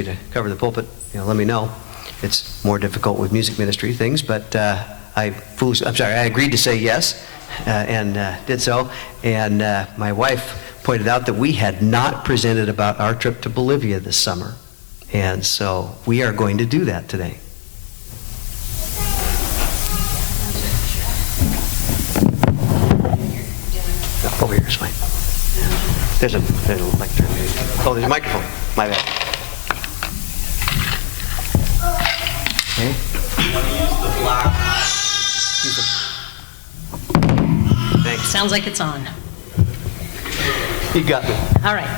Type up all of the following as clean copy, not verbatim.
me to cover the pulpit, let me know. It's more difficult with music ministry things, but I agreed to say yes, and did so. And my wife pointed out that we had not presented about our trip to Bolivia this summer. And so we are going to do that today. Over here is fine. There's a lectern. Oh, there's a microphone. My bad. Okay. Thanks. Sounds like it's on. You got me. All right.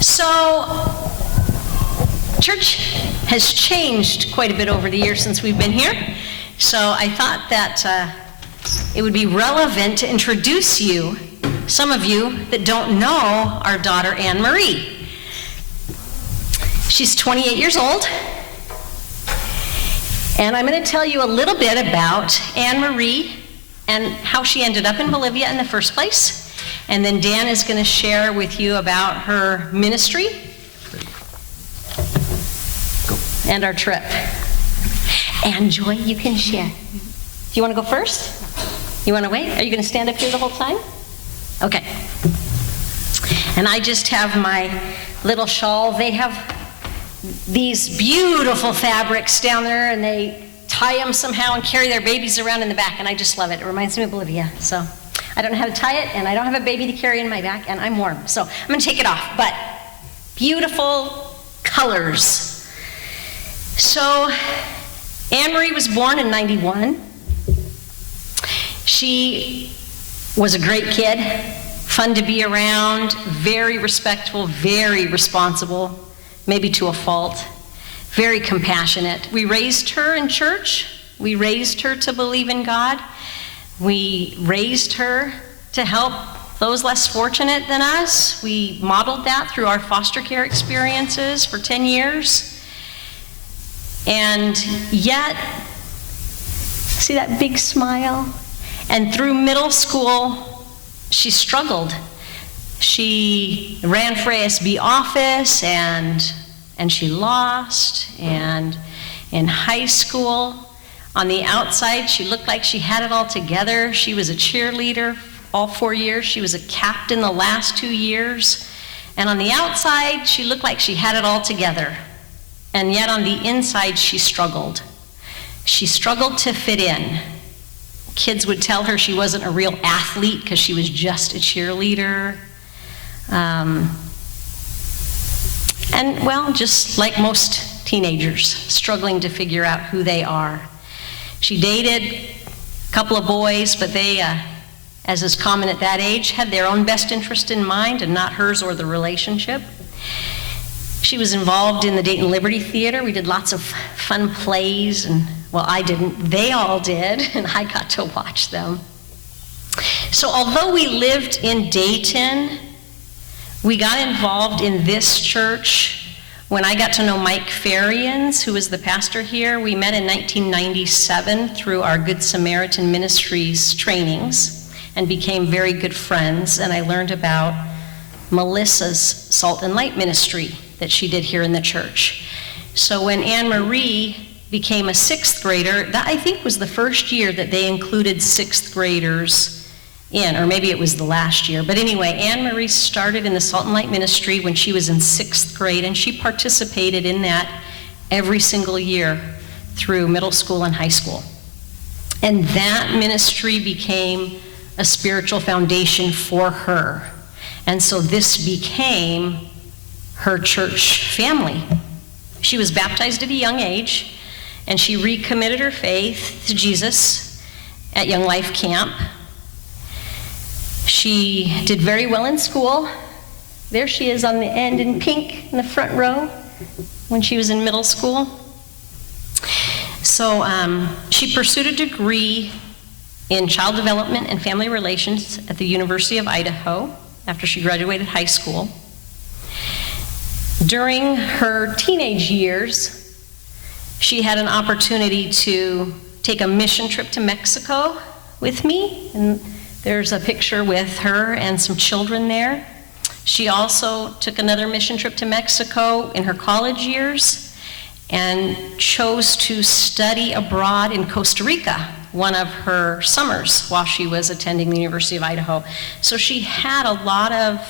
So, church has changed quite a bit over the years since we've been here. So I thought that it would be relevant to introduce you, some of you that don't know our daughter Annemarie. She's 28 years old. And I'm going to tell you a little bit about Annemarie and how she ended up in Bolivia in the first place. And then Dan is going to share with you about her ministry and our trip. And Joy, you can share. Do you want to go first? You want to wait? Are you going to stand up here the whole time? Okay. And I just have my little shawl. They have these beautiful fabrics down there, and they tie them somehow and carry their babies around in the back, and I just love it. It reminds me of Bolivia. So I don't know how to tie it, and I don't have a baby to carry in my back, and I'm warm. So I'm going to take it off. But beautiful colors. So Annemarie was born in 91. She was a great kid, fun to be around, very respectful, very responsible, maybe to a fault, very compassionate. We raised her in church. We raised her to believe in God. We raised her to help those less fortunate than us. We modeled that through our foster care experiences for 10 years. And yet, see that big smile? And through middle school, she struggled. She ran for ASB office and she lost. And in high school, on the outside, she looked like she had it all together. She was a cheerleader all 4 years. She was a captain the last 2 years. And on the outside, she looked like she had it all together. And yet on the inside, she struggled. She struggled to fit in. Kids would tell her she wasn't a real athlete because she was just a cheerleader. And well, just like most teenagers, struggling to figure out who they are. She dated a couple of boys, but they, as is common at that age, had their own best interest in mind and not hers or the relationship. She was involved in the Dayton Liberty Theater. We did lots of fun plays, and well, I didn't. They all did, and I got to watch them. So although we lived in Dayton, we got involved in this church when I got to know Mike Farians, who was the pastor here. We met in 1997 through our Good Samaritan Ministries trainings and became very good friends, and I learned about Melissa's Salt and Light ministry that she did here in the church. So when Annemarie became a 6th grader, that I think was the first year that they included 6th graders in, or maybe it was the last year. But anyway, Annemarie started in the Salt and Light ministry when she was in 6th grade, and she participated in that every single year through middle school and high school. And that ministry became a spiritual foundation for her. And so this became her church family. She was baptized at a young age, and she recommitted her faith to Jesus at Young Life Camp. She did very well in school. There she is on the end in pink in the front row when she was in middle school. So she pursued a degree in child development and family relations at the University of Idaho after she graduated high school. During her teenage years, she had an opportunity to take a mission trip to Mexico with me, and there's a picture with her and some children there. She also took another mission trip to Mexico in her college years and chose to study abroad in Costa Rica one of her summers while she was attending the University of Idaho. So she had a lot of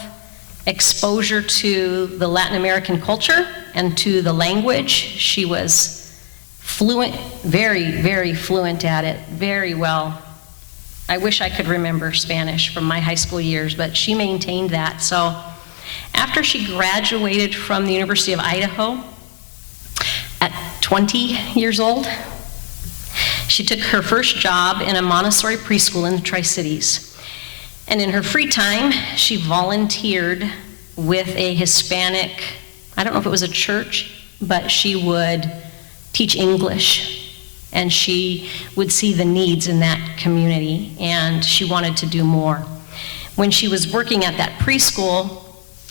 exposure to the Latin American culture and to the language. She was fluent, very, very fluent at it, very well. I wish I could remember Spanish from my high school years, but she maintained that. So after she graduated from the University of Idaho at 20 years old, she took her first job in a Montessori preschool in the Tri-Cities. And in her free time, she volunteered with a Hispanic, I don't know if it was a church, but she would teach English. And she would see the needs in that community, and she wanted to do more. When she was working at that preschool,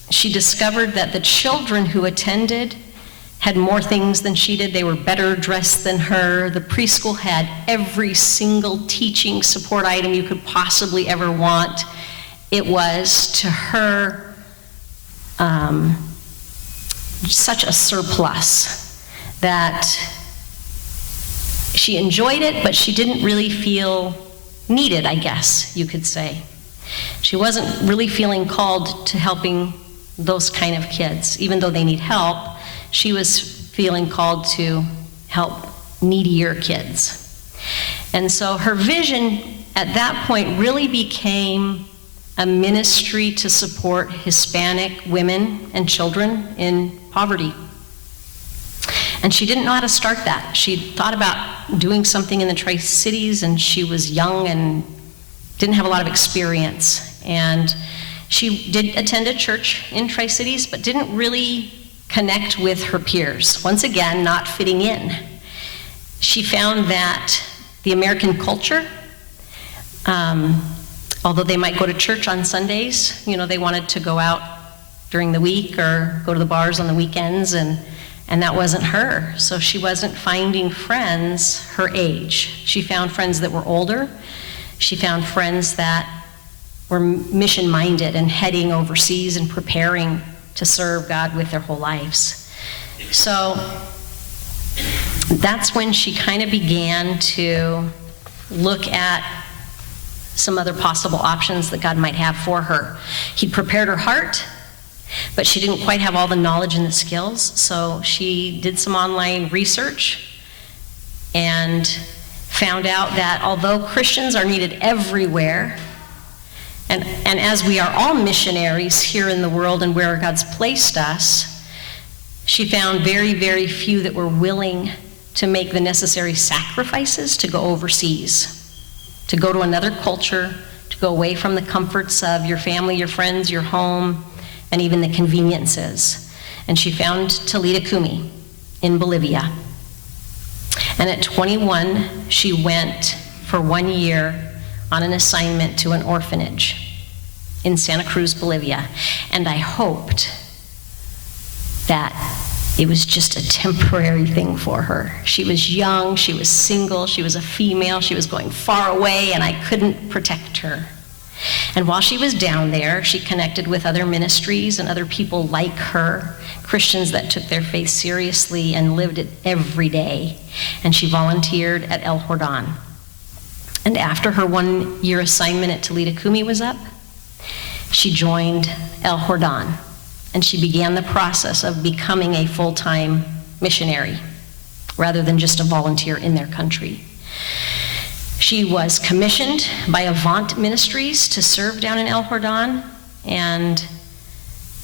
she discovered that the children who attended had more things than she did. They were better dressed than her. The preschool had every single teaching support item you could possibly ever want. It was, to her, such a surplus that she enjoyed it, but she didn't really feel needed, I guess you could say. She wasn't really feeling called to helping those kind of kids. Even though they need help, she was feeling called to help needier kids. And so her vision at that point really became a ministry to support Hispanic women and children in poverty. And she didn't know how to start that. She thought about doing something in the Tri-Cities, and she was young and didn't have a lot of experience. And she did attend a church in Tri-Cities, but didn't really connect with her peers. Once again, not fitting in. She found that the American culture, although they might go to church on Sundays, they wanted to go out during the week or go to the bars on the weekends, and that wasn't her. So she wasn't finding friends her age. She found friends that were older. She found friends that were mission-minded and heading overseas and preparing to serve God with their whole lives. So that's when she kind of began to look at some other possible options that God might have for her. He'd prepared her heart, but she didn't quite have all the knowledge and the skills, so she did some online research and found out that although Christians are needed everywhere, and as we are all missionaries here in the world and where God's placed us, she found very, very few that were willing to make the necessary sacrifices to go overseas, to go to another culture, to go away from the comforts of your family, your friends, your home, and even the conveniences. And she found Talita Kumi in Bolivia. And at 21, she went for 1 year on an assignment to an orphanage in Santa Cruz, Bolivia. And I hoped that it was just a temporary thing for her. She was young, she was single, she was a female, she was going far away, and I couldn't protect her. And while she was down there, she connected with other ministries and other people like her, Christians that took their faith seriously and lived it every day. And she volunteered at El Jordán. And after her 1 year assignment at Talita Kumi was up, she joined El Jordán, and she began the process of becoming a full-time missionary rather than just a volunteer in their country. She was commissioned by Avant Ministries to serve down in El Jordán, and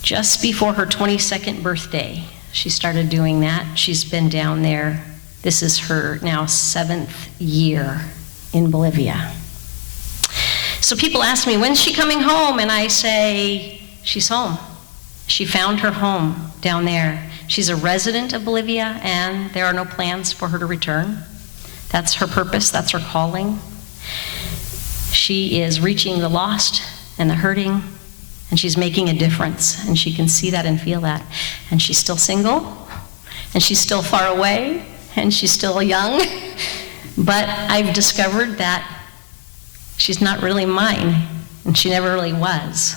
just before her 22nd birthday, she started doing that. She's been down there. This is her now 7th year in Bolivia. So people ask me, when's she coming home? And I say, she's home. She found her home down there. She's a resident of Bolivia, and there are no plans for her to return. That's her purpose, that's her calling. She is reaching the lost and the hurting, and she's making a difference, and she can see that and feel that. And she's still single, and she's still far away, and she's still young. But I've discovered that she's not really mine, and she never really was.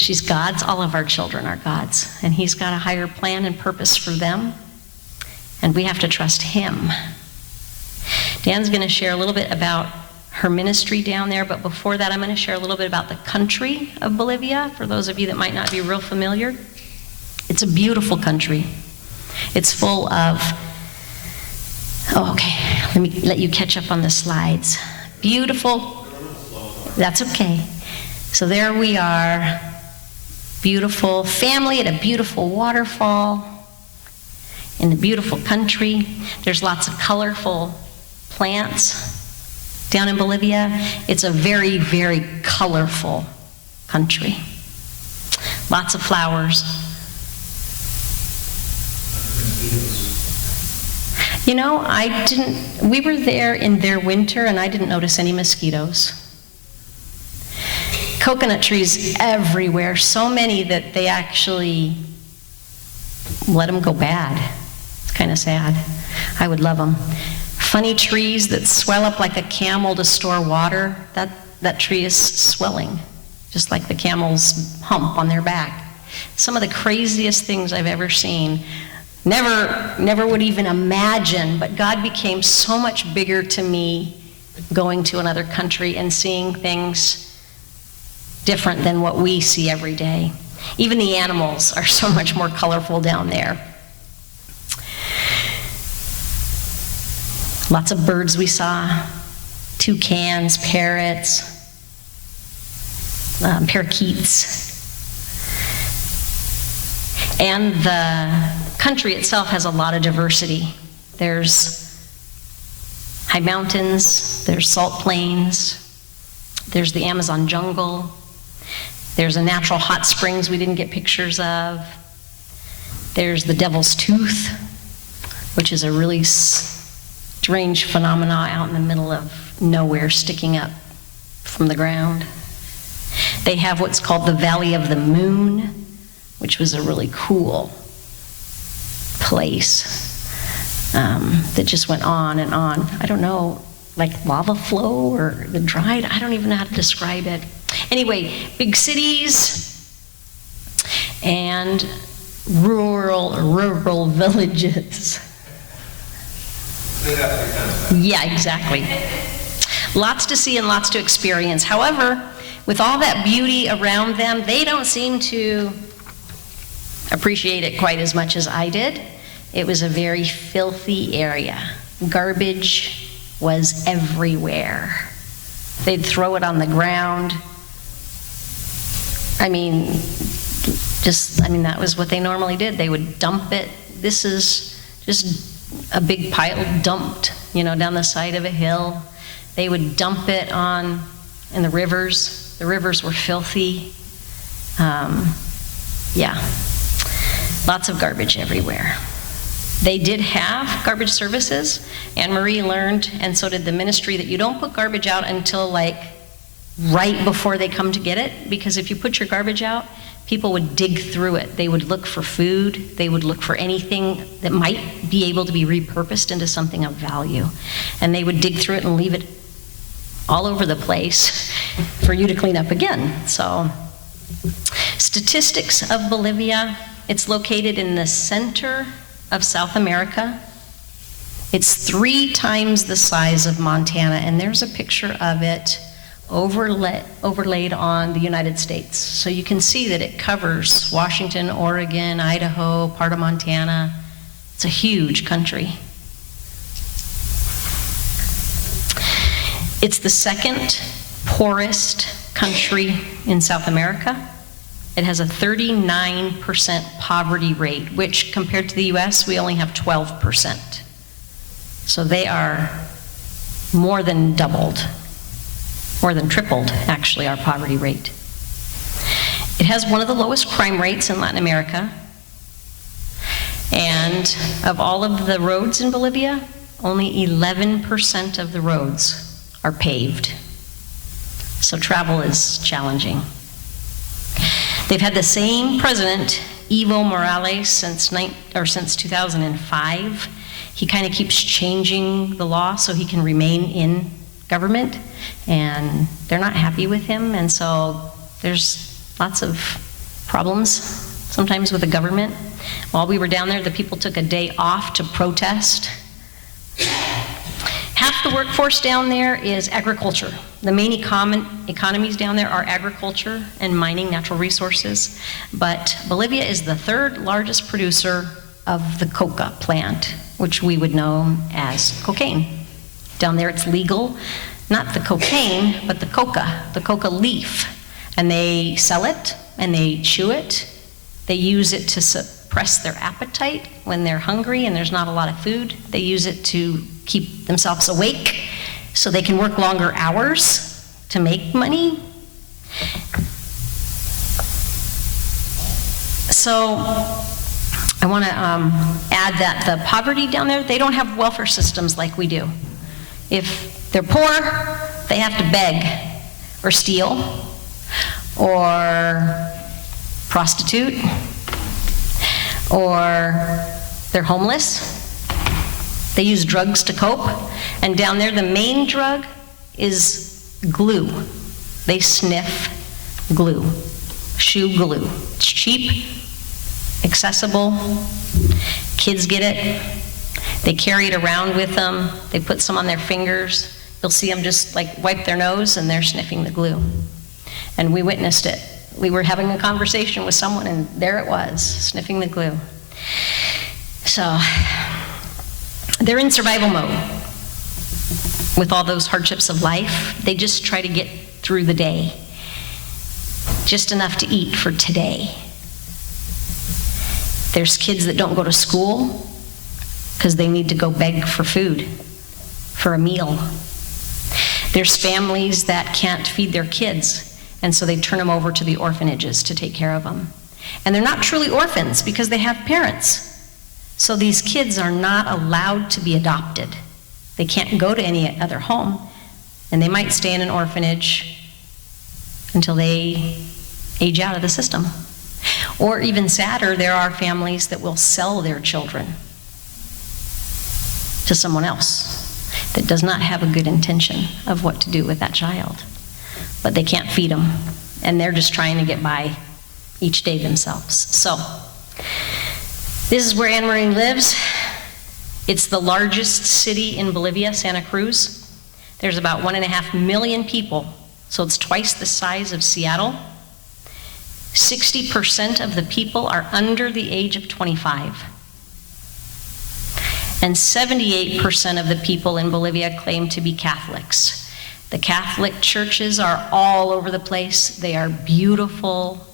She's God's. All of our children are God's. And He's got a higher plan and purpose for them. And we have to trust Him. Dan's going to share a little bit about her ministry down there, but before that, I'm going to share a little bit about the country of Bolivia, for those of you that might not be real familiar. It's a beautiful country. It's full of, let me let you catch up on the slides. Beautiful, that's okay. So there we are, beautiful family at a beautiful waterfall in the beautiful country. There's lots of colorful plants down in Bolivia. It's a very, very colorful country. Lots of flowers. You know, we were there in their winter and I didn't notice any mosquitoes. Coconut trees everywhere, so many that they actually let them go bad. It's kind of sad. I would love them. Funny trees that swell up like a camel to store water. That tree is swelling, just like the camel's hump on their back. Some of the craziest things I've ever seen. Never would even imagine, but God became so much bigger to me going to another country and seeing things different than what we see every day. Even the animals are so much more colorful down there. Lots of birds we saw, toucans, parrots, parakeets. And the country itself has a lot of diversity. There's high mountains, there's salt plains, there's the Amazon jungle, there's a natural hot springs we didn't get pictures of, there's the Devil's Tooth, which is a really strange phenomena out in the middle of nowhere, sticking up from the ground. They have what's called the Valley of the Moon, which was a really cool place that just went on and on. I don't know, like lava flow or the dried, I don't even know how to describe it. Anyway, big cities and rural villages. Yeah, exactly. Lots to see and lots to experience. However, with all that beauty around them, they don't seem to appreciate it quite as much as I did. It was a very filthy area. Garbage was everywhere. They'd throw it on the ground. That was what they normally did. They would dump it. This is just a big pile dumped, down the side of a hill. They would dump it in the rivers. The rivers were filthy. Lots of garbage everywhere. They did have garbage services. Annemarie learned, and so did the ministry, that you don't put garbage out until right before they come to get it, because if you put your garbage out, people would dig through it. They would look for food. They would look for anything that might be able to be repurposed into something of value. And they would dig through it and leave it all over the place for you to clean up again. So, statistics of Bolivia. It's located in the center of South America. It's 3 times the size of Montana, and there's a picture of it overlaid on the United States. So you can see that it covers Washington, Oregon, Idaho, part of Montana. It's a huge country. It's the second poorest country in South America. It has a 39% poverty rate, which compared to the US, we only have 12%. So they are more than tripled, actually, our poverty rate. It has one of the lowest crime rates in Latin America. And of all of the roads in Bolivia, only 11% of the roads are paved. So travel is challenging. They've had the same president, Evo Morales, since 2005. He kind of keeps changing the law so he can remain in government, and they're not happy with him, and so there's lots of problems sometimes with the government. While we were down there, the people took a day off to protest. Half the workforce down there is agriculture. The main economies down there are agriculture and mining natural resources. But Bolivia is the third largest producer of the coca plant, which we would know as cocaine. Down there it's legal, not the cocaine, but the coca leaf. And they sell it and they chew it. They use it to suppress their appetite when they're hungry and there's not a lot of food. They use it to keep themselves awake so they can work longer hours to make money. So I want to add that the poverty down there, they don't have welfare systems like we do. If they're poor, they have to beg or steal or prostitute, or they're homeless. They use drugs to cope. And down there, the main drug is glue. They sniff glue, shoe glue. It's cheap, accessible. Kids get it. They carry it around with them. They put some on their fingers. You'll see them just like wipe their nose and they're sniffing the glue. And we witnessed it. We were having a conversation with someone and there it was, sniffing the glue. So they're in survival mode with all those hardships of life. They just try to get through the day, just enough to eat for today. There's kids that don't go to school because they need to go beg for food, for a meal. There's families that can't feed their kids, and so they turn them over to the orphanages to take care of them. And they're not truly orphans because they have parents. So these kids are not allowed to be adopted. They can't go to any other home, and they might stay in an orphanage until they age out of the system. Or even sadder, there are families that will sell their children to someone else that does not have a good intention of what to do with that child. But they can't feed them, and they're just trying to get by each day themselves. So this is where Annemarie lives. It's the largest city in Bolivia, Santa Cruz. There's about 1.5 million people, so it's twice the size of Seattle. 60% of the people are under the age of 25. And 78% of the people in Bolivia claim to be Catholics. The Catholic churches are all over the place. They are beautiful.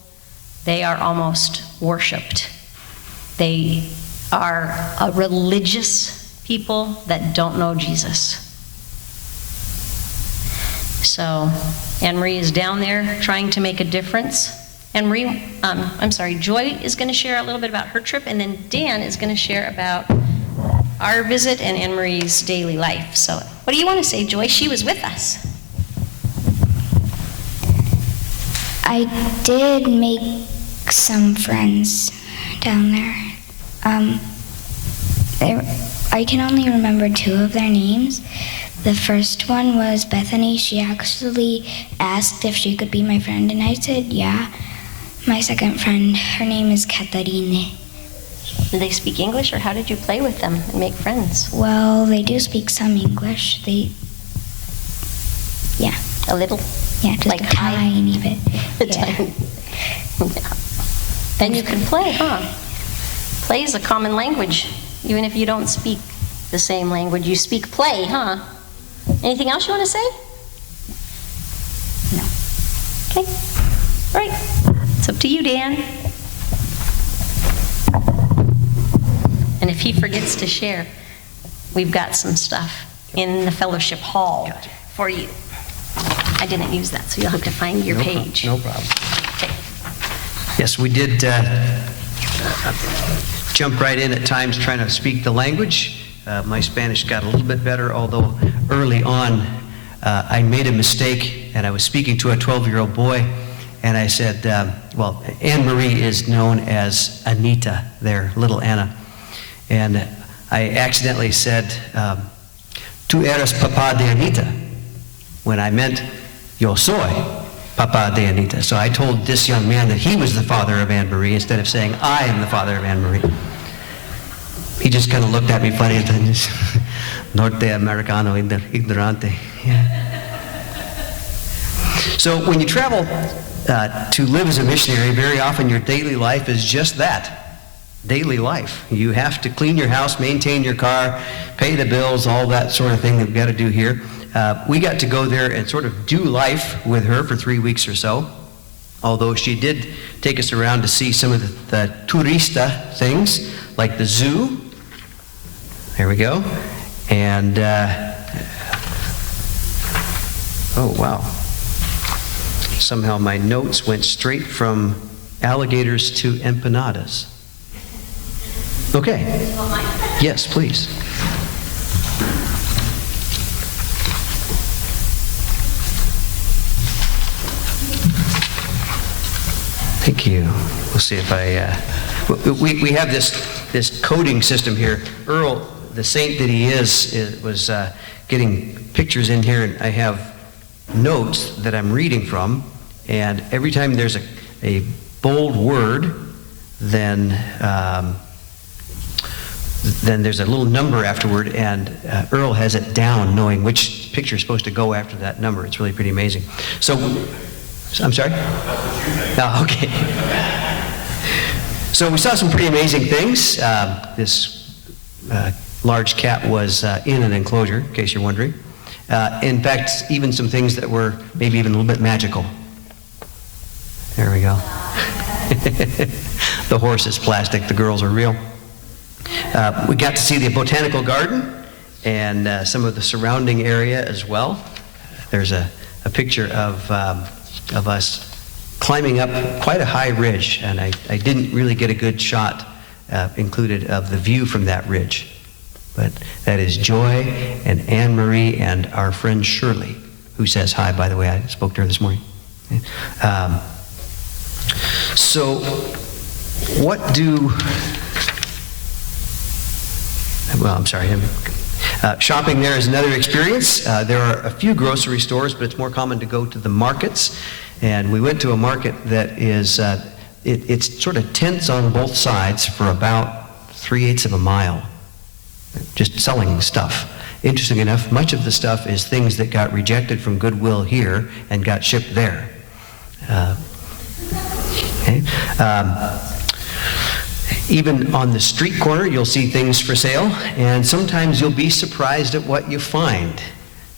They are almost worshipped. They are a religious people that don't know Jesus. So Annemarie is down there trying to make a difference. Joy is going to share a little bit about her trip, and then Dan is going to share about our visit and Annemarie's daily life. So what do you want to say, Joy? She was with us. I did make some friends down there. I can only remember 2 of their names. The first one was Bethany. She actually asked if she could be my friend, and I said yeah. My second friend, her name is Katarine. Do they speak English, or how did you play with them and make friends? Well, they do speak some English. A little? Yeah, just like a tiny bit. Tiny. Yeah. And you can play, huh? Play is a common language, even if you don't speak the same language. You speak play, huh? Anything else you want to say? No. Okay. All right. It's up to you, Dan. And if he forgets to share, we've got some stuff in the fellowship hall for you. I didn't use that, so you'll have to find your page. No problem. Okay. Yes, we did jump right in at times trying to speak the language. My Spanish got a little bit better, although early on I made a mistake, and I was speaking to a 12-year-old boy, and I said, Annemarie is known as Anita there, little Anna. And I accidentally said, tú eres papá de Anita, when I meant yo soy Papa de Anita. So I told this young man that he was the father of Annemarie instead of saying, I am the father of Annemarie. He just kind of looked at me funny and then just, Norte Americano ignorante. Yeah. So when you travel to live as a missionary, very often your daily life is just that, daily life. You have to clean your house, maintain your car, pay the bills, all that sort of thing that we've got to do here. We got to go there and sort of do life with her for 3 weeks or so, although she did take us around to see some of the turista things, like the zoo. There we go. And, oh, wow. Somehow my notes went straight from alligators to empanadas. Okay. Yes, please. Thank you. We'll see if we have this coding system here. Earl, the saint that he was getting pictures in here, and I have notes that I'm reading from, and every time there's a bold word, then there's a little number afterward, and Earl has it down, knowing which picture is supposed to go after that number. It's really pretty amazing. So, I'm sorry? Oh, okay. So we saw some pretty amazing things. This large cat was in an enclosure, in case you're wondering. In fact, even some things that were maybe even a little bit magical. There we go. The horse is plastic, the girls are real. We got to see the botanical garden and some of the surrounding area as well. There's a picture of us climbing up quite a high ridge, and I didn't really get a good shot included of the view from that ridge. But that is Joy and Annemarie and our friend Shirley, who says hi, by the way. I spoke to her this morning. So what do... Well, I'm sorry. Shopping there is another experience. There are a few grocery stores, but it's more common to go to the markets. And we went to a market that is, it's sort of tents on both sides for about 3/8 of a mile. Just selling stuff. Interesting enough, much of the stuff is things that got rejected from Goodwill here and got shipped there. Okay. Even on the street corner, you'll see things for sale, and sometimes you'll be surprised at what you find.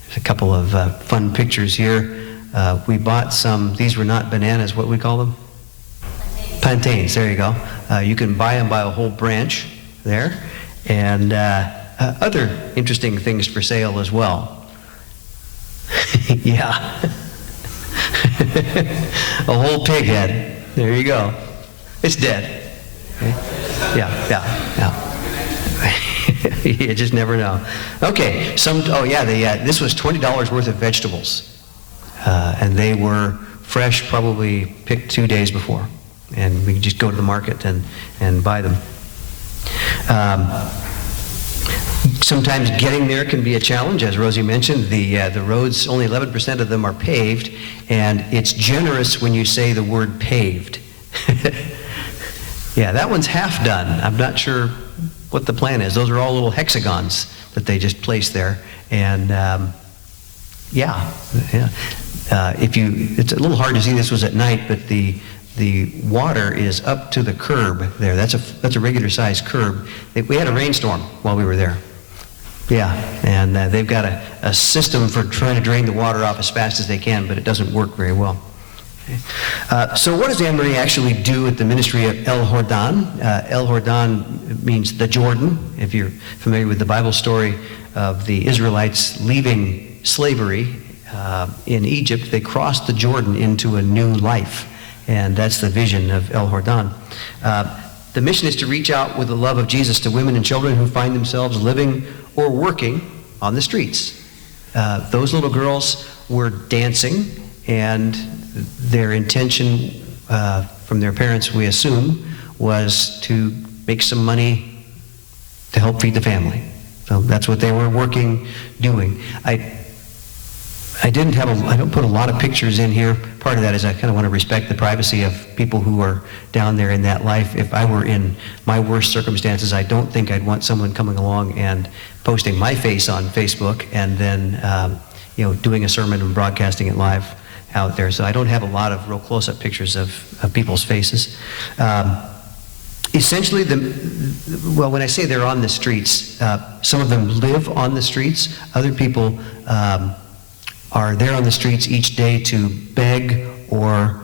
There's a couple of fun pictures here. We bought some, these were not bananas, what we call them? Plantains, there you go. You can buy them by a whole branch there. And other interesting things for sale as well. Yeah. A whole pig head. There you go. It's dead. Okay. Yeah. You just never know. Okay, this was $20 worth of vegetables. And they were fresh, probably picked 2 days before. And we could just go to the market and buy them. Sometimes getting there can be a challenge. As Rosie mentioned, the roads, only 11% of them are paved, and it's generous when you say the word paved. Yeah, that one's half done. I'm not sure what the plan is. Those are all little hexagons that they just place there, and it's a little hard to see. This was at night, but the water is up to the curb there. That's a regular sized curb. We had a rainstorm while we were there. Yeah, and they've got a system for trying to drain the water off as fast as they can, but it doesn't work very well. Okay. So what does Annemarie actually do at the ministry of El Jordán? El Jordán means the Jordan. If you're familiar with the Bible story of the Israelites leaving slavery in Egypt, they crossed the Jordan into a new life. And that's the vision of El Jordán. The mission is to reach out with the love of Jesus to women and children who find themselves living or working on the streets. Those little girls were dancing, and their intention from their parents, we assume, was to make some money to help feed the family. So that's what they were doing. I don't put a lot of pictures in here. Part of that is I kind of want to respect the privacy of people who are down there in that life. If I were in my worst circumstances, I don't think I'd want someone coming along and posting my face on Facebook and then, doing a sermon and broadcasting it live out there. So I don't have a lot of real close-up pictures of people's faces. Essentially, when I say they're on the streets, some of them live on the streets. Other people are there on the streets each day to beg or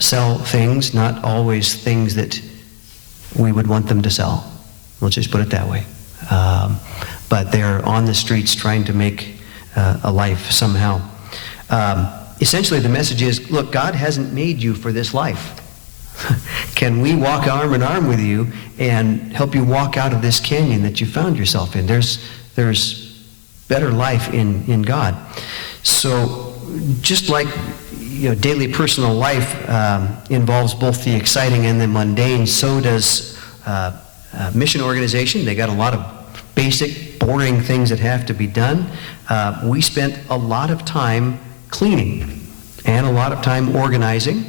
sell things, not always things that we would want them to sell. Let's just put it that way. But they're on the streets trying to make a life somehow. Essentially, the message is, look, God hasn't made you for this life. Can we walk arm in arm with you and help you walk out of this canyon that you found yourself in? There's better life in God. So just like daily personal life involves both the exciting and the mundane, so does mission organization. They got a lot of basic, boring things that have to be done. We spent a lot of time cleaning and a lot of time organizing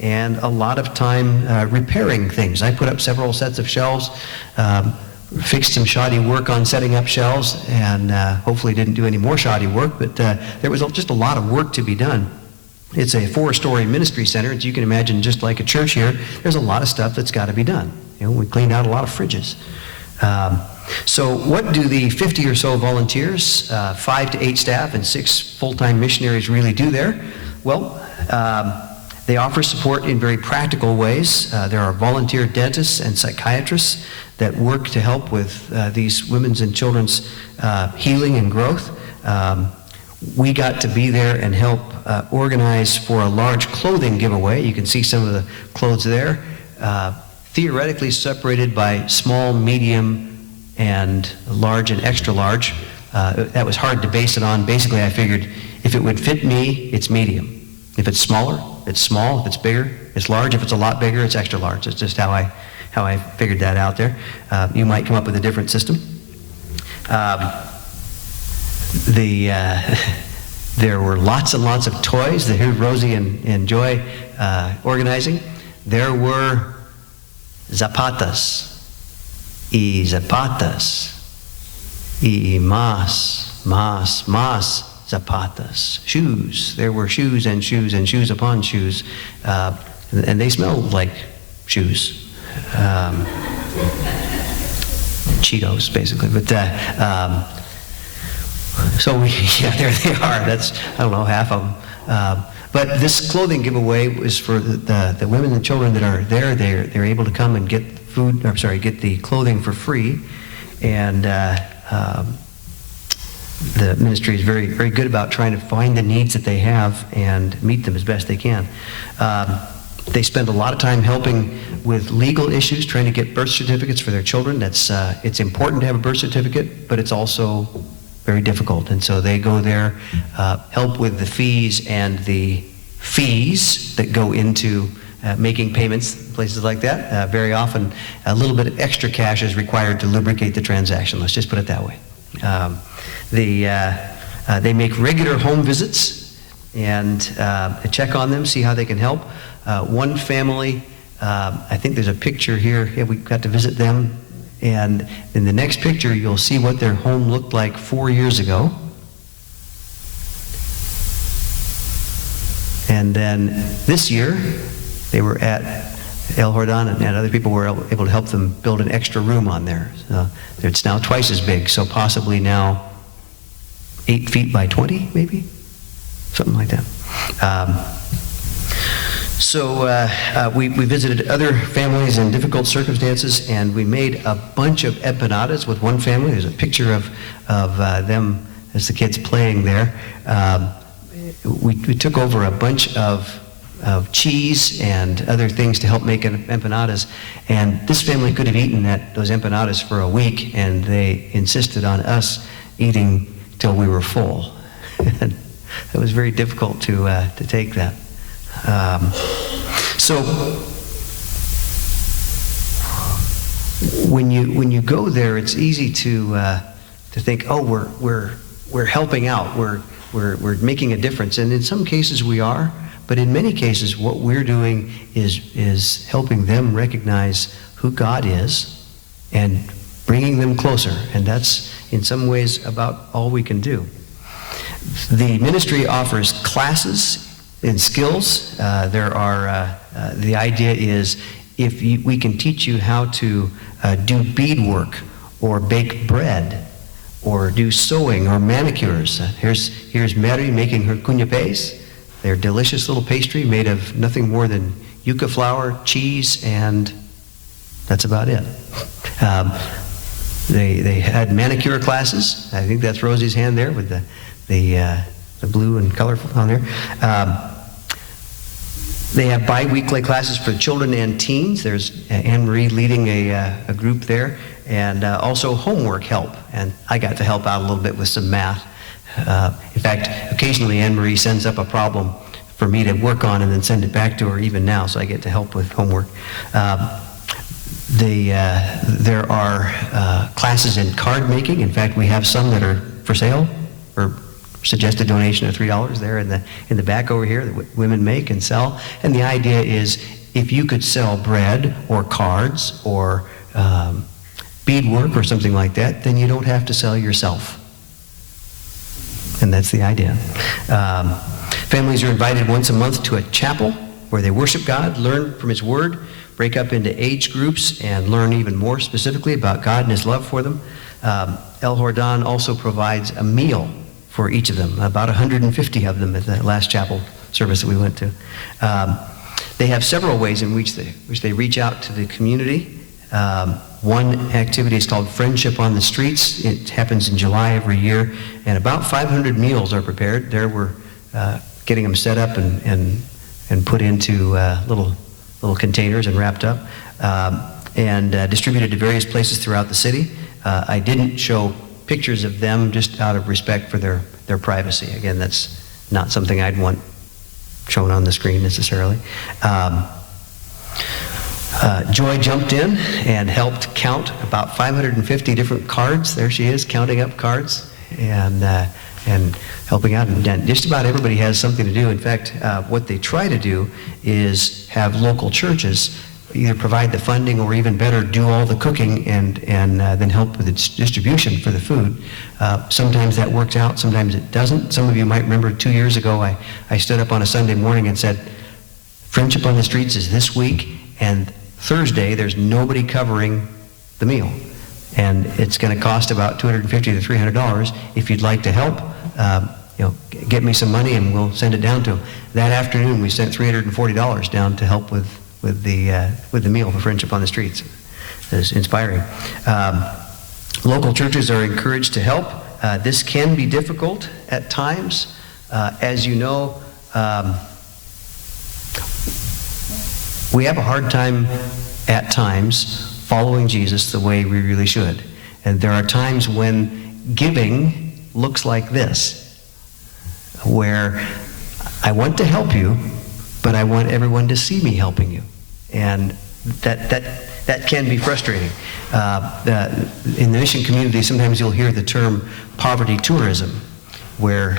and a lot of time repairing things. I put up several sets of shelves, fixed some shoddy work on setting up shelves, and hopefully didn't do any more shoddy work, but there was just a lot of work to be done. It's a 4-story ministry center. As you can imagine, just like a church here, there's a lot of stuff that's got to be done. We cleaned out a lot of fridges. So what do the 50 or so volunteers, 5 to 8 staff, and 6 full-time missionaries really do there? Well, they offer support in very practical ways. There are volunteer dentists and psychiatrists that work to help with these women's and children's healing and growth. We got to be there and help organize for a large clothing giveaway. You can see some of the clothes there, theoretically separated by small, medium, and large and extra large. That was hard to base it on. Basically, I figured if it would fit me, it's medium. If it's smaller, it's small. If it's bigger, it's large. If it's a lot bigger, it's extra large. It's just how I figured that out there. You might come up with a different system. There were lots and lots of toys that here Rosie and Joy organizing. There were zapatas y más zapatas, shoes. There were shoes and shoes and shoes upon shoes, and they smelled like shoes. Cheetos, basically. But so there they are. That's, I don't know, half of them. But this clothing giveaway was for the women and children that are there. They're able to come and get get the clothing for free, and the ministry is very, very good about trying to find the needs that they have and meet them as best they can. They spend a lot of time helping with legal issues, trying to get birth certificates for their children. It's important to have a birth certificate, but it's also very difficult. And so they go there, help with the fees and the fees that go into making payments, places like that. Very often, a little bit of extra cash is required to lubricate the transaction. Let's just put it that way. They make regular home visits and check on them, see how they can help. One family, I think there's a picture here. Yeah, we got to visit them. And in the next picture, you'll see what their home looked like 4 years ago. And then this year, they were at El Jordán, and other people were able to help them build an extra room on there. So it's now twice as big, so possibly now 8 feet by 20, maybe? Something like that. We visited other families in difficult circumstances, and we made a bunch of empanadas with one family. There's a picture of them as the kids playing there. We took over a bunch of cheese and other things to help make empanadas, and this family could have eaten those empanadas for a week, and they insisted on us eating till we were full. And it was very difficult to take that. So when you go there, it's easy to think, oh, we're helping out, we're making a difference. And in some cases we are, but in many cases what we're doing is helping them recognize who God is and bringing them closer. And that's in some ways about all we can do. The ministry offers classes and skills. The idea is we can teach you how to do beadwork or bake bread or do sewing or manicures. Here's Mary making her cuñapés. They're delicious little pastry made of nothing more than yucca flour, cheese, and that's about it. They had manicure classes. I think that's Rosie's hand there with the blue and colorful on there. They have bi-weekly classes for children and teens. There's Annemarie leading a group there, and also homework help. And I got to help out a little bit with some math. In fact, occasionally Annemarie sends up a problem for me to work on and then send it back to her even now, so I get to help with homework. There are classes in card making. In fact, we have some that are for sale, or suggested donation of $3 there in the back over here that women make and sell. And the idea is if you could sell bread or cards or beadwork or something like that, then you don't have to sell yourself. And that's the idea. Families are invited once a month to a chapel where they worship God, learn from His Word, break up into age groups, and learn even more specifically about God and His love for them. El Jordán also provides a meal for each of them, about 150 of them at the last chapel service that we went to. They have several ways in which they reach out to the community. One activity is called Friendship on the Streets. It happens in July every year, and about 500 meals are prepared. There we're getting them set up and put into little containers and wrapped up, and distributed to various places throughout the city. I didn't show pictures of them just out of respect for their privacy. Again, that's not something I'd want shown on the screen necessarily. Joy jumped in and helped count about 550 different cards. There she is, counting up cards and helping out. And just about everybody has something to do. In fact, what they try to do is have local churches either provide the funding or even better, do all the cooking and then help with the distribution for the food. Sometimes that works out, sometimes it doesn't. Some of you might remember 2 years ago I stood up on a Sunday morning and said, Friendship on the Streets is this week, and Thursday there's nobody covering the meal. And it's going to cost about $250 to $300. If you'd like to help, get me some money and we'll send it down to them. That afternoon we sent $340 down to help with the meal for Friendship on the Streets. It's inspiring. Local churches are encouraged to help. This can be difficult at times. As you know, we have a hard time at times following Jesus the way we really should. And there are times when giving looks like this, where I want to help you, but I want everyone to see me helping you. And that can be frustrating. In the mission community, sometimes you'll hear the term poverty tourism, where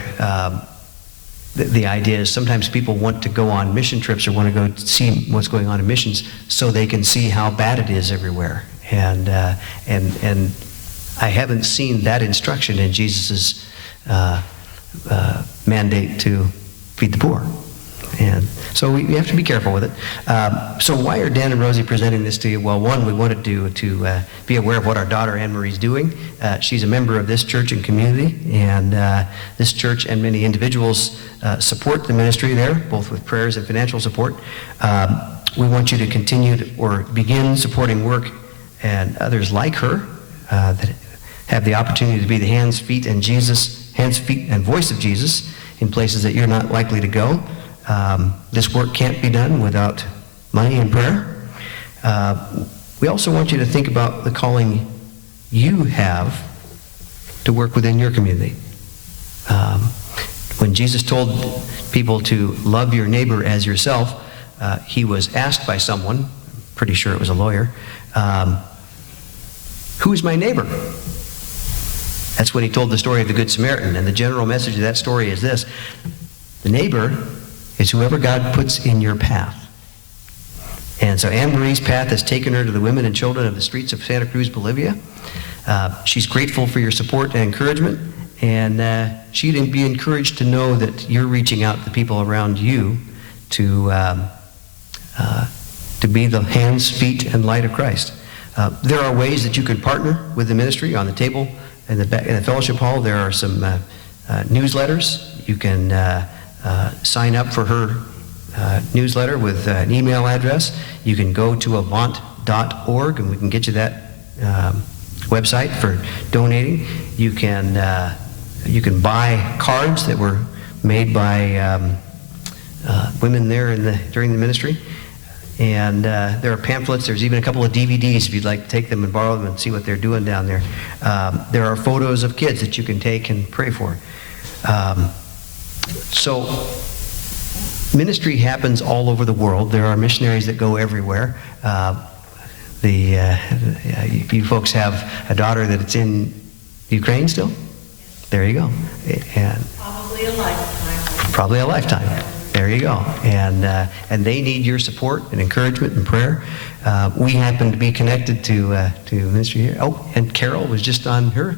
the idea is sometimes people want to go on mission trips or want to go see what's going on in missions so they can see how bad it is everywhere. And I haven't seen that instruction in Jesus' mandate to feed the poor. And so we have to be careful with it. So why are Dan and Rosy presenting this to you? Well, one, we wanted to be aware of what our daughter Annemarie's doing. She's a member of this church and community, and this church and many individuals support the ministry there, both with prayers and financial support. We want you to continue or begin supporting work and others like her that have the opportunity to be the hands, feet, and voice of Jesus in places that you're not likely to go. This work can't be done without money and prayer. We also want you to think about the calling you have to work within your community. When Jesus told people to love your neighbor as yourself, he was asked by someone, pretty sure it was a lawyer, who is my neighbor? That's when he told the story of the Good Samaritan. And the general message of that story is this: the neighbor is whoever God puts in your path. And so Annemarie's path has taken her to the women and children of the streets of Santa Cruz, Bolivia. She's grateful for your support and encouragement, and she'd be encouraged to know that you're reaching out to the people around you to be the hands, feet, and light of Christ. There are ways that you can partner with the ministry. On the table in the fellowship hall, there are some newsletters. You can sign up for her newsletter with an email address. You can go to avant.org, and we can get you that website for donating. You can buy cards that were made by women there during the ministry. And there are pamphlets. There's even a couple of DVDs if you'd like to take them and borrow them and see what they're doing down there. There are photos of kids that you can take and pray for. So ministry happens all over the world. There are missionaries that go everywhere. If you folks have a daughter that's in Ukraine still, there you go. And Probably a lifetime. probably a lifetime. There you go. And they need your support and encouragement and prayer. We happen to be connected to ministry here. Oh, and Carol was just on her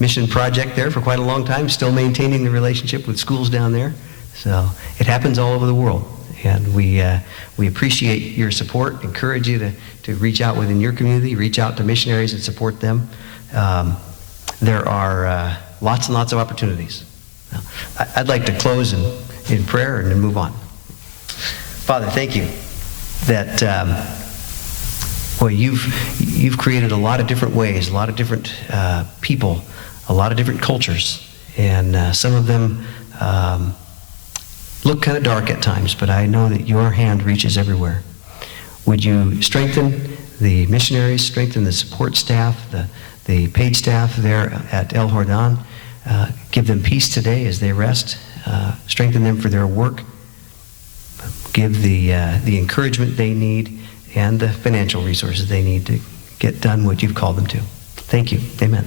mission project there for quite a long time, still maintaining the relationship with schools down there. So it happens all over the world. And we appreciate your support, encourage you to reach out within your community, reach out to missionaries and support them. There are lots and lots of opportunities. I'd like to close in prayer and then move on. Father, thank you that you've created a lot of different ways, a lot of different people, a lot of different cultures, and some of them look kind of dark at times, but I know that your hand reaches everywhere. Would you strengthen the missionaries, strengthen the support staff, the paid staff there at El Jordán, give them peace today as they rest, strengthen them for their work, give the encouragement they need and the financial resources they need to get done what you've called them to. Thank you. Amen.